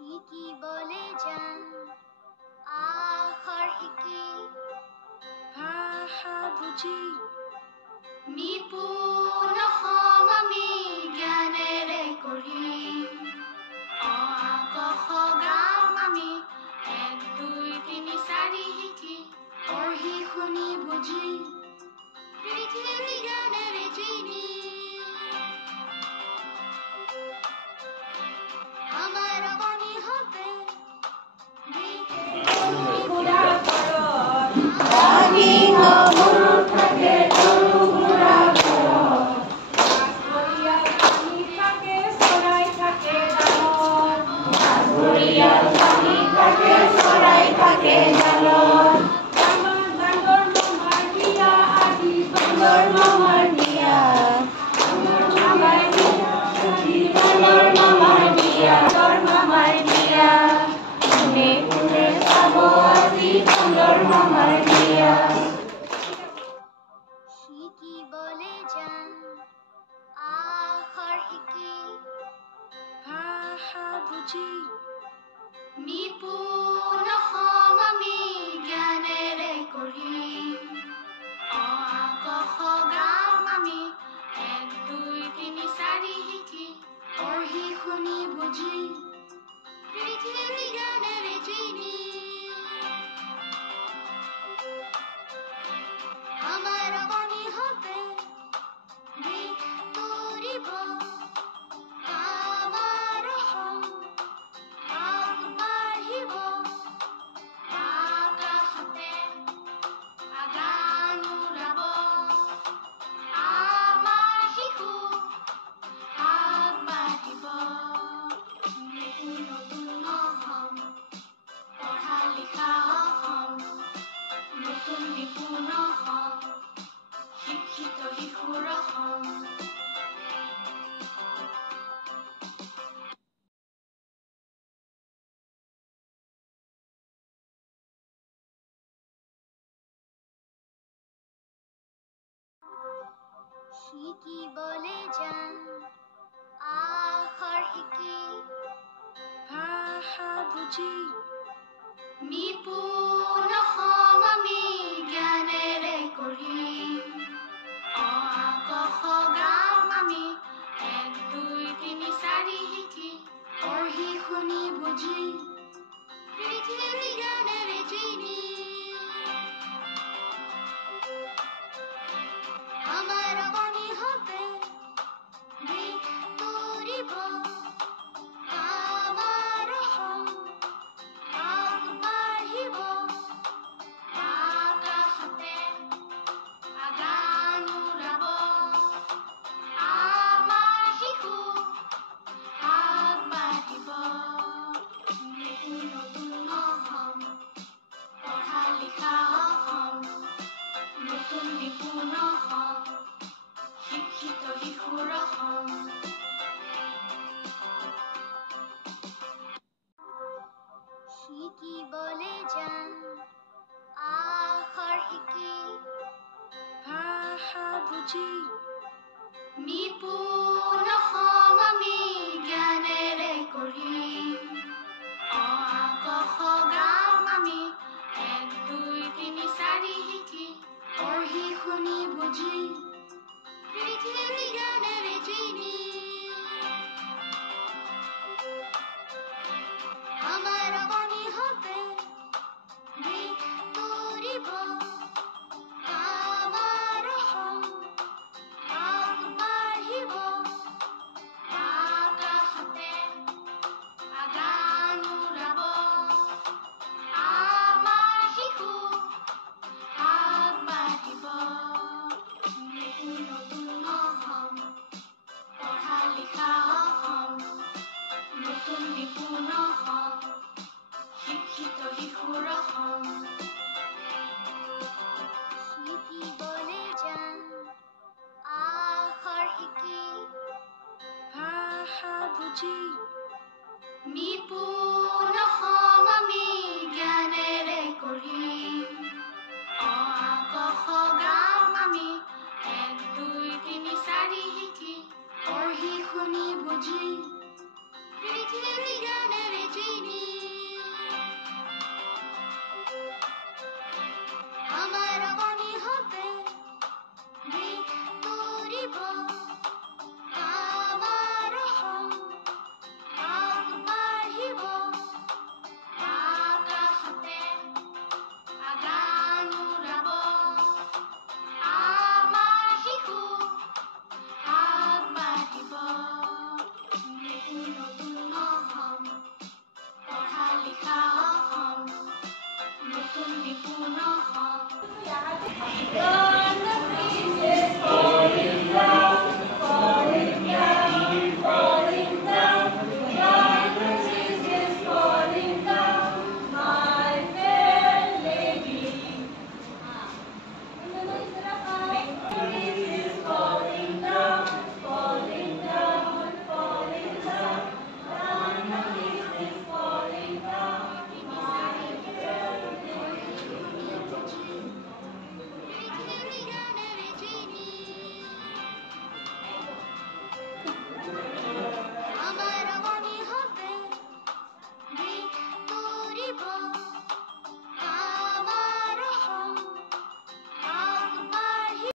শিকিবলৈ যাম আখৰ শিকি ভাষা বুজি নিপুণ হম আমি জ্ঞানেৰে কৰিম অ আ ক খ গাম আমি 1 2 3 4 শিকি পঢ়ি শুনি বুজি পৃথিৱী জ্ঞানেৰে চিনি আমার মনি হবে পুরা করো আমি নমন থাকে তরু পুরা করো আসরিয়া পানি থাকে সরাই থাকে জালন আসরিয়া পানি থাকে সরাই থাকে জালন আমার বান্দর মামার দিয়া আদি বান্দর মামার দিয়া আমার মামার দিয়া আদি বান্দর মামার দিয়া তোর মামার দিয়া শুনে শুনে পাবো আজি বান্দর মামার দিয়া শিকিবলৈ যাম আখৰ শিকি ভাষা বুজি নিপুণ হম আমি জ্ঞানেৰে কৰিম অ আ ক খ গাম আমি 1 2 3 4 শিকি পঢ়ি শুনি বুজি পৃথিৱী জ্ঞানেৰে চিনি আমাৰ মনি হবে দিশ তুৰিব আমাৰ হম আগবাঢ়িব আকাশতে আগান উৰাব আমাৰ শিশু আগবাঢ়িব নতুন হম পঢ়া লিখা হম নতুন নিপুণ হম শিক্ষিত শিশুৰ হম শিকিবলৈ যাম আখৰ শিকি ভাষা বুজি নিপুণ হম আমি জ্ঞানেৰে কৰিম অ আ ক খ গাম আমি 1 2 3 4 শিকি পঢ়ি শুনি বুজি পৃথিৱী জ্ঞানেৰে চিনি আমাৰ মনি হবে দিশ তুৰিব আমাৰ হম আগবাঢ়িব আকাশতে আগান উৰাব আমাৰ শিশু আগবাঢ়িব নতুন হম পঢ়া লিখা হম নতুন নিপুণ হম শিক্ষিত শিশুৰ হম শিকিবলৈ যাম আখৰ শিকি ভাষা বুজি নিপুণ হম আমি জ্ঞানেৰে কৰিম অ আ ক খ গাম আমি 1 2 3 4 শিকি পঢ়ি শুনি বুজি পৃথিৱী জ্ঞানেৰে চিনি আমাৰ মনি হবে দিশ তুৰিব আমাৰ হম আগবাঢ়িব আকাশতে আগান উৰাব আমাৰ শিশু আগবাঢ়িব নতুন হম পঢ়া লিখা হম নতুন নিপুণ হম শিক্ষিত শিশুৰ হম শিকিবলৈ যাম আখৰ শিকি ভাষা বুজি নিপুণ হম আমি জ্ঞানেৰে কৰিম অ আ ক খ গাম আমি 1 2 3 4 শিকি পঢ়ি শুনি বুজি